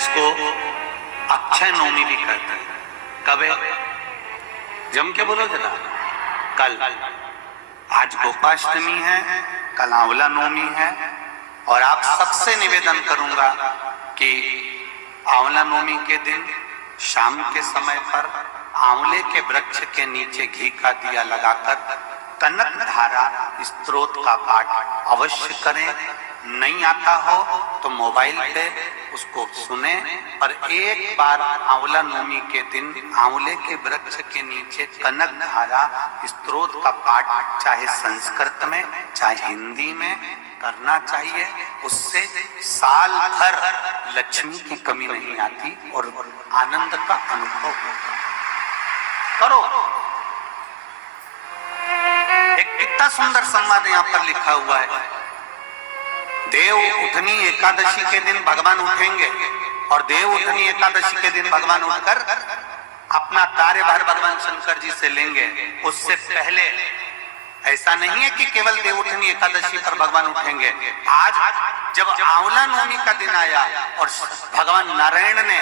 इसको अक्षय नवमी भी कहते हैं। कब है? जम के बोलो जरा। कल। आज गोपाष्टमी है, कल आंवला नवमी है। और आप सबसे निवेदन करूंगा कि आंवला नवमी के दिन शाम के समय पर आंवले के वृक्ष के नीचे घी का दिया लगाकर कनक धारा स्तोत्र का पाठ अवश्य करें। नहीं आता हो तो मोबाइल पे उसको सुने। और एक बार आंवला नवमी के दिन आंवले के वृक्ष के नीचे कनक धारा स्तोत्र का पाठ चाहे संस्कृत में चाहे हिंदी में करना चाहिए। उससे साल भर लक्ष्मी की कमी नहीं आती और आनंद का अनुभव करो। एक कितना सुंदर संवाद यहाँ पर लिखा हुआ है। देव उठनी एकादशी के दिन भगवान उठेंगे और देव उठनी एकादशी के दिन भगवान उठकर अपना कार्यभार भगवान शंकर जी से लेंगे। उससे पहले ऐसा नहीं है कि केवल देव उठनी एकादशी पर भगवान उठेंगे। आज जब आंवला नवमी का दिन आया और भगवान नारायण ने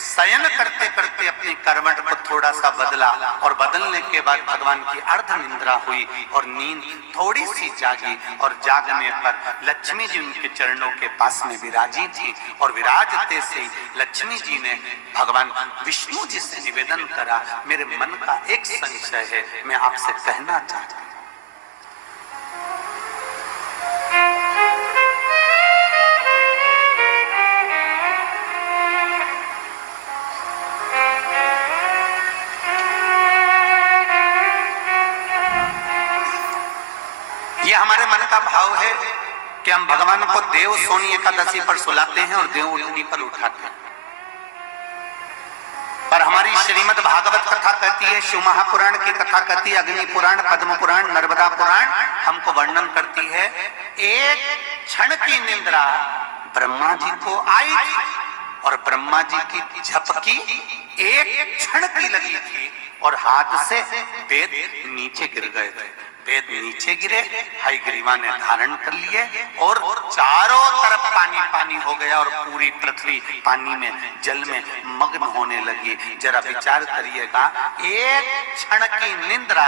शयन करते करते अपनी करवट को थोड़ा सा बदला और बदलने के बाद भगवान की अर्ध निंद्रा हुई और नींद थोड़ी सी जागी। और जागने पर लक्ष्मी जी उनके चरणों के पास में विराजी थी और विराजते से लक्ष्मी जी ने भगवान विष्णु जी से निवेदन करा, मेरे मन का एक संशय है, मैं आपसे कहना चाहती हूँ। ये हमारे मन का भाव है कि हम भगवान को देव सोनी एकादशी पर सुलाते हैं और देव उठनी पर उठाते हैं। पर हमारी श्रीमद् भागवत कथा कहती है, शिव महापुराण की कथा कहती है, अग्नि पुराण, पद्म पुराण, नर्मदा पुराण हमको वर्णन करती है। एक क्षण की निंद्रा ब्रह्मा जी को आई और ब्रह्मा जी की झपकी एक क्षण की लगी थी और हाथ से वेद नीचे गिर गए थे। वेद नीचे गिरे, हयग्रीवा ने धारण कर लिए और चारों तरफ पानी पानी हो गया और पूरी पृथ्वी पानी में जल में मग्न होने लगी। जरा विचार करिएगा, एक क्षण की निंद्रा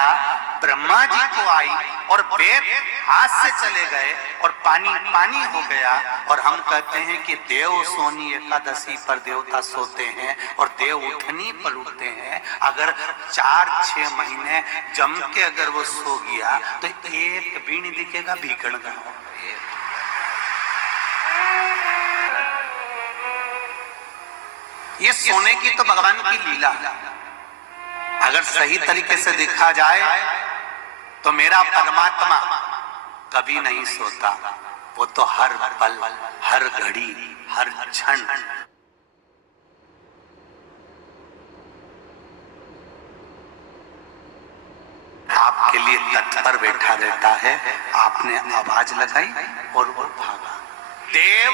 ब्रह्मा जी को आई और वेद हाथ से चले गए और पानी पानी हो गया। और हम कहते हैं कि देव सोनी एकादशी पर देवता सोते हैं और देव उठनी पर उठते हैं। अगर 4-6 महीने जम के अगर वो सो गया तो एक भी नहीं दिखेगा, भीखण का। ये सोने की तो भगवान की लीला। अगर सही तरीके से देखा जाए तो मेरा परमात्मा कभी नहीं सोता, वो तो हर पल, हर घड़ी, हर क्षण आपके लिए तत्पर बैठा रहता है। आपने आवाज लगाई और वो भागा। देव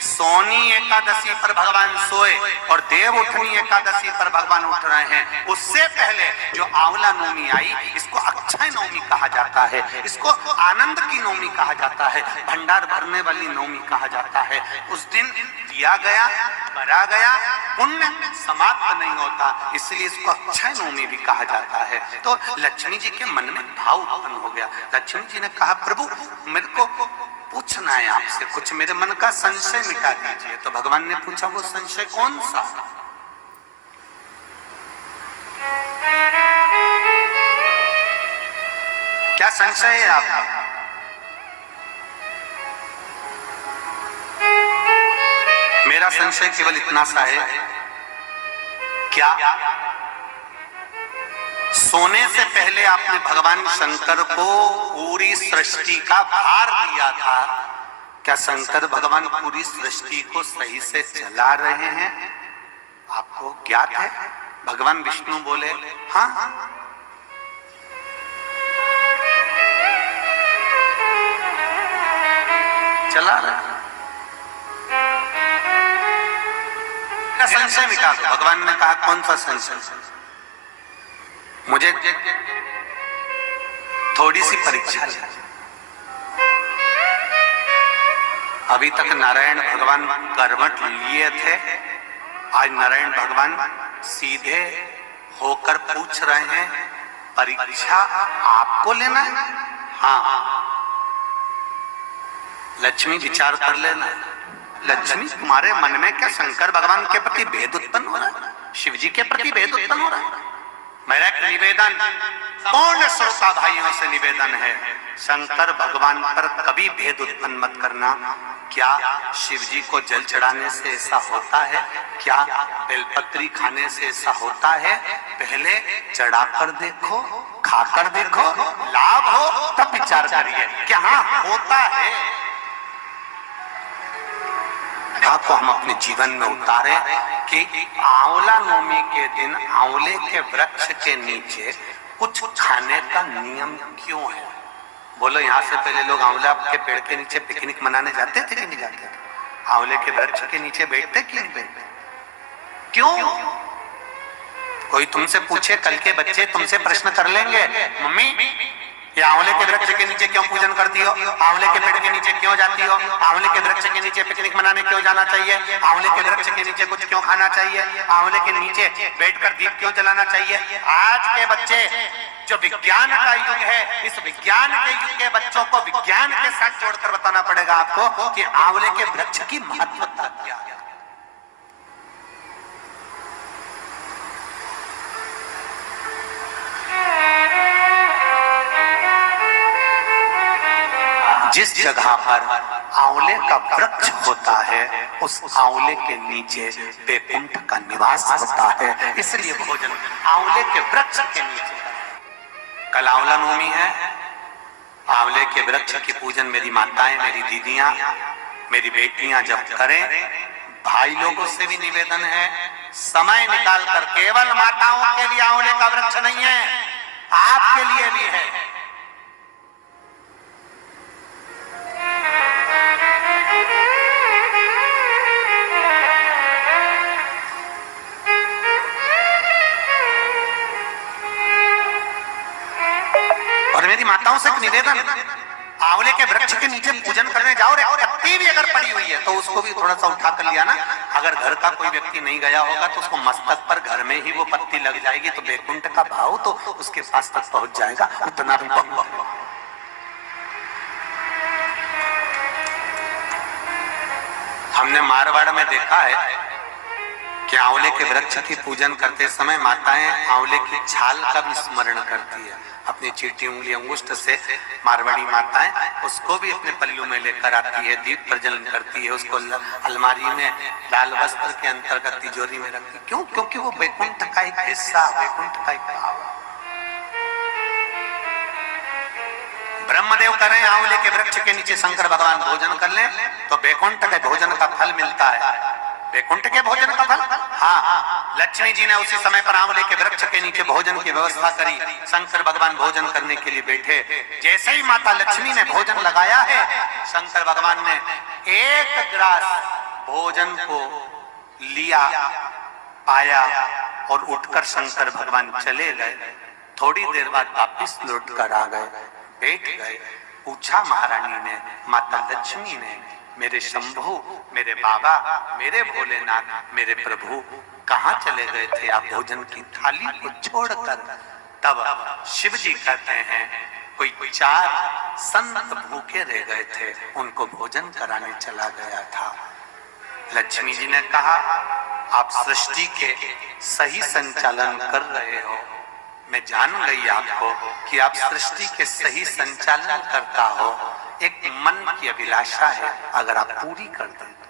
सोनी एकादशी पर भगवान सोए और देव उठनी एकादशी पर भगवान उठ रहे हैं। उससे पहले जो आंवला नवमी आई, इसको अक्षय नवमी कहा जाता है, इसको आनंद की नवमी कहा जाता है, भंडार भरने वाली नवमी कहा जाता है। उस दिन दिया गया, करा गया, पुण्य समाप्त नहीं होता, इसलिए इसको अक्षय नवमी भी कहा जाता है। तो लक्ष्मी जी के मन में भाव उत्पन्न हो गया। लक्ष्मी जी ने कहा, प्रभु मेरे को पूछना है आपसे कुछ, मेरे मन का संशय मिटा दीजिए। तो भगवान ने पूछा, वो संशय कौन सा? क्या संशय है आपका? मेरा संशय केवल इतना सा है, क्या सोने से पहले आपने भगवान शंकर को पूरी सृष्टि का भार दिया था? क्या शंकर भगवान पूरी सृष्टि को सही से चला रहे हैं? आपको ज्ञात है? भगवान विष्णु बोले, हाँ, चला रहे। संशय मिटा दो। भगवान ने कहा, कौन सा संशय? मुझे थोड़ी सी परीक्षा है। अभी तक नारायण भगवान करवट लिए थे आज नारायण भगवान सीधे होकर पूछ रहे हैं, परीक्षा आपको लेना है? हाँ, लक्ष्मी विचार कर लेना। लक्ष्मी, तुम्हारे मन में क्या शंकर भगवान के प्रति भेद उत्पन्न हो रहा है? शिव जी के प्रति भेद उत्पन्न हो रहा है? मेरा एक निवेदन पूर्ण श्रोता भाइयों से निवेदन है, शंकर भगवान पर कभी भेद उत्पन्न मत करना। क्या शिव जी को जल चढ़ाने से ऐसा होता है? क्या बेलपत्री खाने से ऐसा होता है? पहले चढ़ाकर देखो, खाकर देखो, लाभ हो तब विचार करिए क्या हाँ होता है। को हम अपने जीवन में उतारे कि आंवला नवमी के दिन आंवले के वृक्ष के नीचे कुछ खाने का नियम क्यों है? बोलो, यहाँ से पहले लोग आंवला के पेड़ के नीचे पिकनिक मनाने जाते थे कि नहीं जाते थे? आंवले के वृक्ष के नीचे बैठते कि नहीं बैठते? क्यों? कोई तुमसे पूछे, कल के बच्चे तुमसे प्रश्न कर लेंगे, मम्मी ये आंवले के वृक्ष के नीचे क्यों पूजन करती हो? आंवले के पेड़ के नीचे क्यों जाती हो? आंवले के वृक्ष के नीचे पिकनिक मनाने क्यों जाना चाहिए? आंवले के वृक्ष के नीचे कुछ क्यों खाना चाहिए? आंवले के नीचे बैठकर दीप क्यों जलाना चाहिए? आज के बच्चे, जो विज्ञान का युग है, इस विज्ञान के युग के बच्चों को विज्ञान के साथ जोड़कर बताना पड़ेगा आपको कि आंवले के वृक्ष की महत्वता क्या है। जिस जगह पर आंवले का वृक्ष होता है उस आंवले के नीचे वैकुंठ का निवास होता है, इसलिए भोजन आंवले के वृक्ष के नीचे। कल आंवला नवमी है, आंवले के वृक्ष की पूजन मेरी माताएं, मेरी दीदियां, मेरी बेटियां जब करें, भाई लोगों से भी निवेदन है, समय निकाल कर, केवल माताओं के लिए आंवले का वृक्ष नहीं है, आपके लिए भी है। और मेरी माताओं से एक निवेदन, आंवले के वृक्ष के नीचे पूजन करने जाओ, और पत्ती भी अगर पड़ी हुई है तो उसको भी थोड़ा सा उठा कर लिया ना। अगर घर का कोई व्यक्ति नहीं गया होगा तो उसको मस्तक पर घर में ही वो पत्ती लग जाएगी, तो वैकुंठ का भाव तो उसके पास तक पहुंच जाएगा। उतना भी हमने मारवाड़ में देखा है कि आंवले के वृक्ष की पूजन करते समय माताएं आंवले की छाल का भी स्मरण करती है। अपनी चीटी उंगली अंगुष्ठ से मारवाड़ी माताएं उसको भी अपने पल्लू में लेकर आती है, दीप प्रज्वलन करती है, उसको अलमारी में लाल वस्त्र के अंतर्गत तिजोरी में रखती है। क्यों? क्योंकि वो वैकुंठ का एक हिस्सा, वैकुंठ का एक भाव। ब्रह्मदेव करें आंवले के वृक्ष के नीचे शंकर भगवान भोजन कर लें तो वैकुंठ के भोजन का फल मिलता है। वैकुंठ के भोजन का फल, हाँ, लक्ष्मी जी ने उसी समय पर आंवले के वृक्ष के नीचे भोजन की व्यवस्था करी। शंकर भगवान भोजन करने के लिए बैठे, जैसे ही माता लक्ष्मी ने भोजन लगाया है, शंकर भगवान ने एक ग्रास भोजन को लिया, पाया और उठकर शंकर भगवान चले गए। थोड़ी देर बाद वापिस लौट कर आ गए, बैठ गए। पूछा महारानी ने, माता लक्ष्मी ने, मेरे शंभु, मेरे बाबा, मेरे भोलेनाथ, मेरे प्रभु कहाँ चले गए थे आप भोजन की थाली को छोड़कर? तब शिव जी कहते हैं, कोई 4 संत भूखे रह गए थे, उनको भोजन कराने चला गया था। लक्ष्मी जी ने कहा, आप सृष्टि के सही संचालन कर रहे हो, मैं जान गई आपको कि आप सृष्टि के सही संचालन करता हो। एक मन की अभिलाषा है, अगर आप पूरी कर दें तो।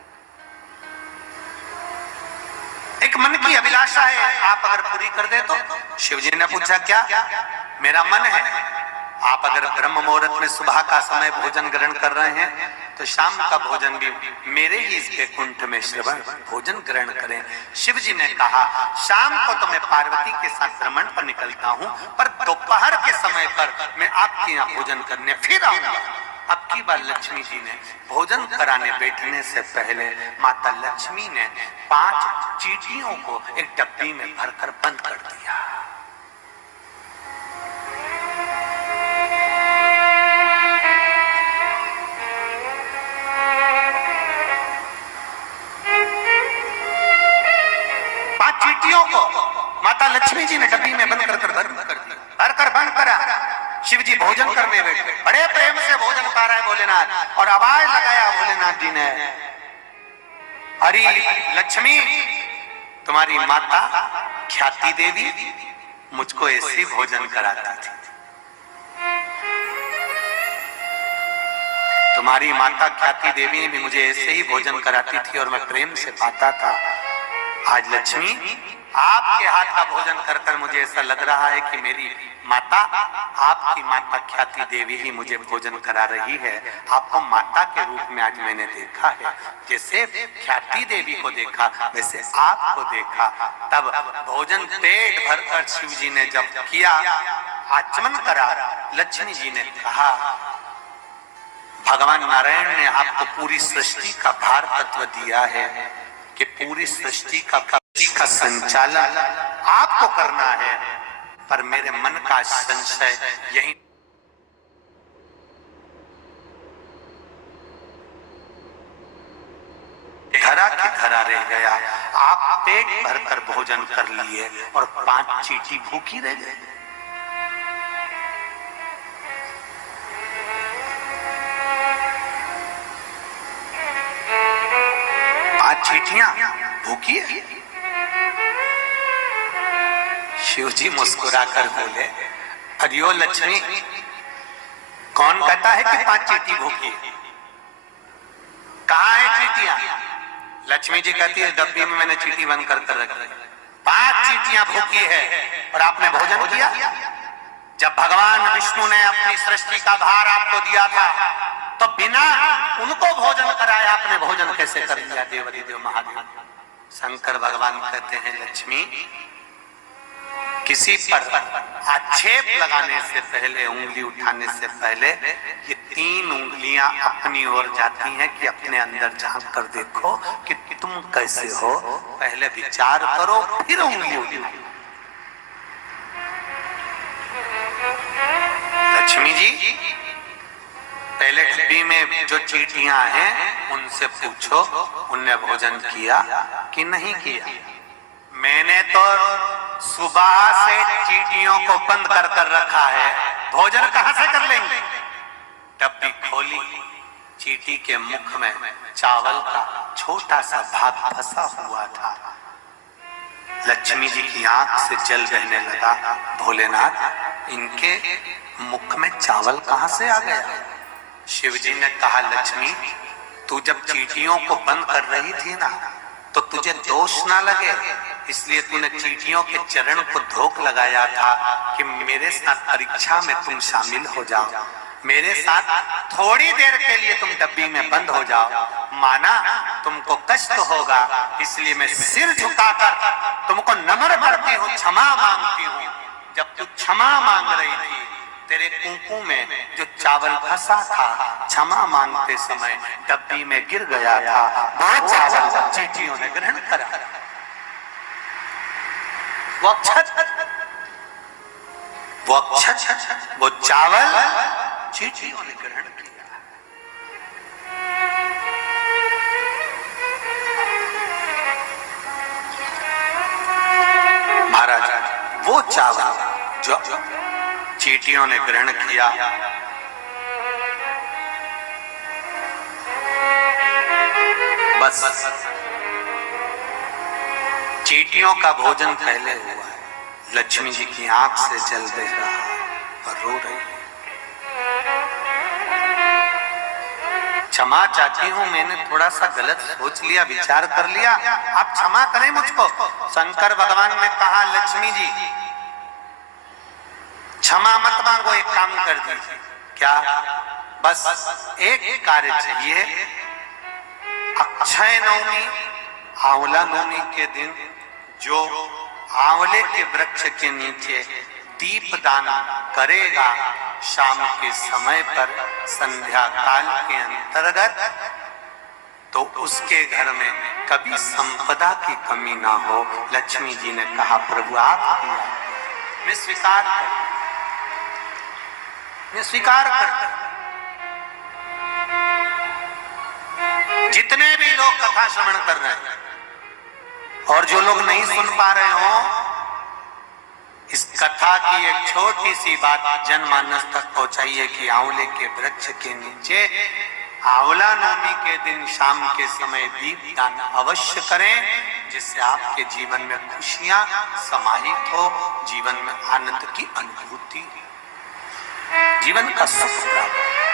एक मन की अभिलाषा है, आप अगर पूरी कर दे तो। शिव जी ने पूछा, क्या? मेरा मन है, आप अगर ब्रह्म मुहूर्त में सुबह का समय भोजन ग्रहण कर रहे हैं तो शाम का भोजन भी मेरे ही इस वैकुंठ में श्रवण भोजन ग्रहण करें। शिव जी ने कहा, शाम को तो मैं पार्वती के साथ भ्रमण पर निकलता हूँ, पर दोपहर के समय पर मैं आपके यहाँ भोजन करने फिर आऊंगा। अब की बार लक्ष्मी जी ने भोजन कराने बैठने से पहले माता लक्ष्मी ने 5 चींटियों को एक डब्बी में भरकर बंद कर दिया। चींटियों को माता लक्ष्मी जी ने डब्बी में बंद कर बंद करा। शिव जी भोजन करने बैठे, बड़े प्रेम से भोजन पा रहे हैं भोलेनाथ, और आवाज लगाया भोलेनाथ जी ने, अरे लक्ष्मी, तुम्हारी माता ख्याति देवी मुझको ऐसे भोजन कराती थी, तुम्हारी माता ख्याति देवी भी मुझे ऐसे ही भोजन कराती थी और मैं प्रेम से पाता था। आज लक्ष्मी, आपके हाथ का भोजन कर कर मुझे ऐसा लग रहा है कि मेरी माता, आपकी माता ख्याति देवी ही मुझे भोजन करा रही है। आपको माता के रूप में आज मैंने देखा है, जैसे ख्याति देवी को देखा वैसे आपको देखा। तब भोजन पेट भरकर शिव जी ने जब किया, आचमन करा, लक्ष्मी जी ने कहा, भगवान नारायण ने आपको पूरी सृष्टि का भार तत्व दिया है कि पूरी सृष्टि का संचालन आपको करना है, पर मेरे मन का संशय यही धरा की धरा रह गया। आप पेट भरकर भोजन कर लिए और 5 चींटी भूखी रह गई। चींटियां भूखी है। शिव जी मुस्कुराकर बोले, अरियो लक्ष्मी, कौन कहता है कि 5 चींटी भूखी है? कहाँ है चींटियां? लक्ष्मी जी कहती है, डब्बी में मैंने चींटी बंद कर रखी, 5 चींटियां भूखी है और आपने भोजन किया। जब भगवान विष्णु ने अपनी सृष्टि का भार आपको दिया था, तो बिना उनको भोजन कराया आपने भोजन कैसे कर लिया? देव महादेव। शंकर भगवान कहते हैं, लक्ष्मी, किसी पर आक्षेप लगाने से पहले, उंगली उठाने से पहले, ये 3 उंगलियां अपनी ओर जाती हैं कि अपने अंदर झांक कर देखो कि तुम कैसे हो। पहले विचार करो, फिर उंगली उठाओ। लक्ष्मी जी, पहले डब्बी में जो चींटियां हैं उनसे पूछो, उनने भोजन किया कि नहीं किया? मैंने तो सुबह से चींटियों को बंद कर कर रखा है, भोजन कहां से कर लेंगे? डब्बी खोली, चींटी के मुख में चावल का छोटा सा भाग फंसा हुआ था। लक्ष्मी जी की आंख से जल बहने लगा। भोलेनाथ, इनके मुख में चावल कहां से आ गया? शिव जी ने कहा, लक्ष्मी, तू जब चींटियों को बंद कर रही थी ना, तो तुझे दोष ना लगे, इसलिए तूने चींटियों के चरण को धोख लगाया था कि मेरे साथ परीक्षा में तुम शामिल हो जाओ, मेरे साथ थोड़ी देर के लिए तुम डब्बी में बंद हो जाओ। माना तुमको कष्ट होगा, इसलिए मैं सिर झुकाकर तुमको नम्र करती हूँ, क्षमा मांगती हूँ। जब तू क्षमा मांग रही थी, तेरे कुंकू में जो चावल फंसा था, क्षमा मांगते समय डब्बी में गिर गया था, वो चावल चींटियों ने ग्रहण करा। वो चावल चींटियों ने ग्रहण किया। महाराज, वो चावल जो चींटियों ने ग्रहण किया, बस चींटियों का भोजन पहले हुआ है। लक्ष्मी जी की आंख से जल बह रहा है और रो रही है। क्षमा चाहती हूँ, मैंने थोड़ा सा गलत सोच लिया, विचार कर लिया, आप क्षमा करें मुझको। शंकर भगवान ने कहा, लक्ष्मी जी, क्षमा मत मांगो, एक काम कर दीजिए। क्या? बस एक कार्य चाहिए। अक्षय नवमी, आंवला नवमी के दिन जो आंवले के वृक्ष के नीचे दीप दान करेगा, शाम के समय पर संध्या काल के अंतर्गत, तो उसके घर में कभी संपदा की कमी ना हो। लक्ष्मी जी ने कहा, प्रभु आप किया, मैं स्वीकार करता। जितने भी लोग कथा श्रवण कर रहे हैं और जो लोग नहीं सुन पा रहे हो, इस कथा की एक छोटी सी बात जनमानस तक पहुंचाइए कि आंवले के वृक्ष के नीचे आंवला नवमी के दिन शाम के समय दीपदान अवश्य करें, जिससे आपके जीवन में खुशियां समाहित हो, जीवन में आनंद की अनुभूति, जीवन का सुख प्राप्त हो।